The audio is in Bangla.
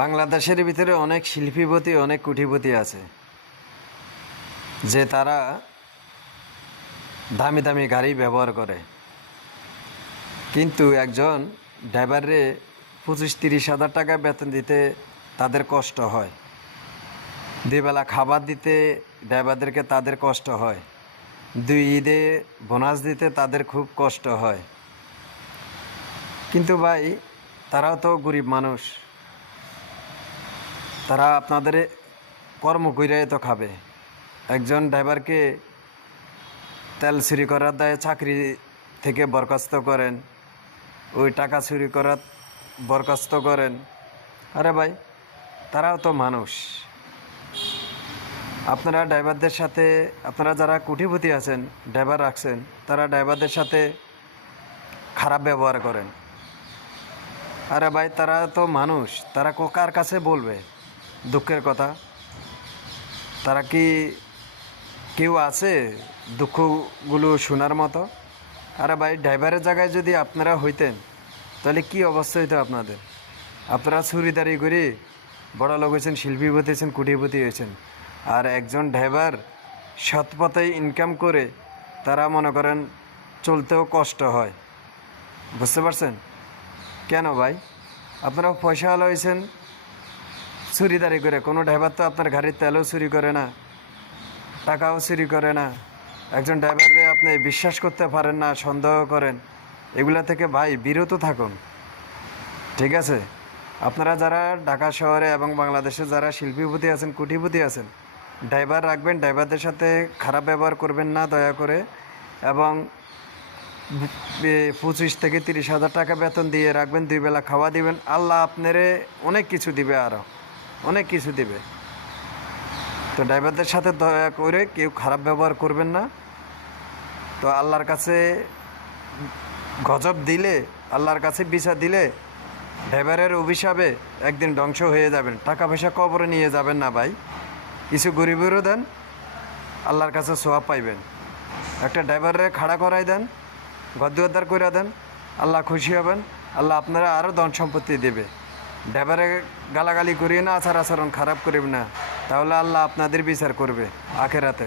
বাংলাদেশের ভিতরে অনেক শিল্পীপতি অনেক কুটিপতি আছে যে তারা দামি দামি গাড়ি ব্যবহার করে, কিন্তু একজন ড্রাইভারে 25-30 হাজার টাকা বেতন দিতে তাদের কষ্ট হয়। দুবেলা খাবার দিতে ড্রাইভারদেরকে তাদের কষ্ট হয়। 2 ঈদে বোনাস দিতে তাদের খুব কষ্ট হয়। কিন্তু ভাই, তারাও তো গরিব মানুষ, তারা আপনাদের কর্ম কইরাই তো খাবে। একজন ড্রাইভারকে তেল চুরি করার দায়ে চাকরি থেকে বরখাস্ত করেন, ওই টাকা চুরি করার বরখাস্ত করেন। আরে ভাই, তারাও তো মানুষ। আপনারা ড্রাইভারদের সাথে, আপনারা যারা কোটিপতি আছেন ড্রাইভার রাখছেন, তারা ড্রাইভারদের সাথে খারাপ ব্যবহার করেন। আরে ভাই, তারা তো মানুষ, তারা কার কাছে বলবে দুঃখের কথা? তারা কি কেউ আছে দুঃখগুলো শোনার মতো? আরে ভাই, ড্রাইভারের জায়গায় যদি আপনারা হইতেন তাহলে কি অবস্থা হইতো আপনাদের? আপনারা চুরিদারি করে বড় লোক হয়েছেন, শিল্পীপতি হয়েছেন, কোটিপতি হয়েছেন, আর একজন ড্রাইভার সৎ পথে ইনকাম করে তারা মনে করেন চলতেও কষ্ট হয়। বুঝতে পারছেন কেন ভাই? আপনারা পয়সাওয়ালা হয়েছেন চুরিদারি করে। কোনো ড্রাইভার তো আপনার গাড়ির তেলও চুরি করে না, টাকাও চুরি করে না। একজন ড্রাইভারে আপনি বিশ্বাস করতে পারেন না, সন্দেহ করেন। এগুলা থেকে ভাই বিরত থাকুন, ঠিক আছে? আপনারা যারা ঢাকা শহরে এবং বাংলাদেশে যারা শিল্পীপতি আছেন, কোটিপতি আছেন, ড্রাইভার রাখবেন, ড্রাইভারদের সাথে খারাপ ব্যবহার করবেন না দয়া করে। এবং 25 থেকে 30 হাজার টাকা বেতন দিয়ে রাখবেন, 2 বেলা খাওয়া দিবেন। আল্লাহ আপনারে অনেক কিছু দিবে, আরও অনেক কিছু দিবে। তো ড্রাইভারদের সাথে দয়া করে কেউ খারাপ ব্যবহার করবেন না। তো আল্লাহর কাছে গজব দিলে, আল্লাহর কাছে বিচার দিলে ড্রাইভারের অভিশাপে একদিন ধ্বংস হয়ে যাবেন। টাকা পয়সা কবরে নিয়ে যাবেন না ভাই, কিছু গরিবেরও দেন, আল্লাহর কাছে সোয়াব পাইবেন। একটা ড্রাইভারে খাড়া করাই দেন, গদ্দার করে দেন, আল্লাহ খুশি হবেন। আল্লাহ আপনারা আরও ধন সম্পত্তি দেবে। ড্রাইভারে গালাগালি করিয়ে না, আচার আচরণ খারাপ করবে না, তাহলে আল্লাহ আপনাদের বিচার করবে আখেরাতে।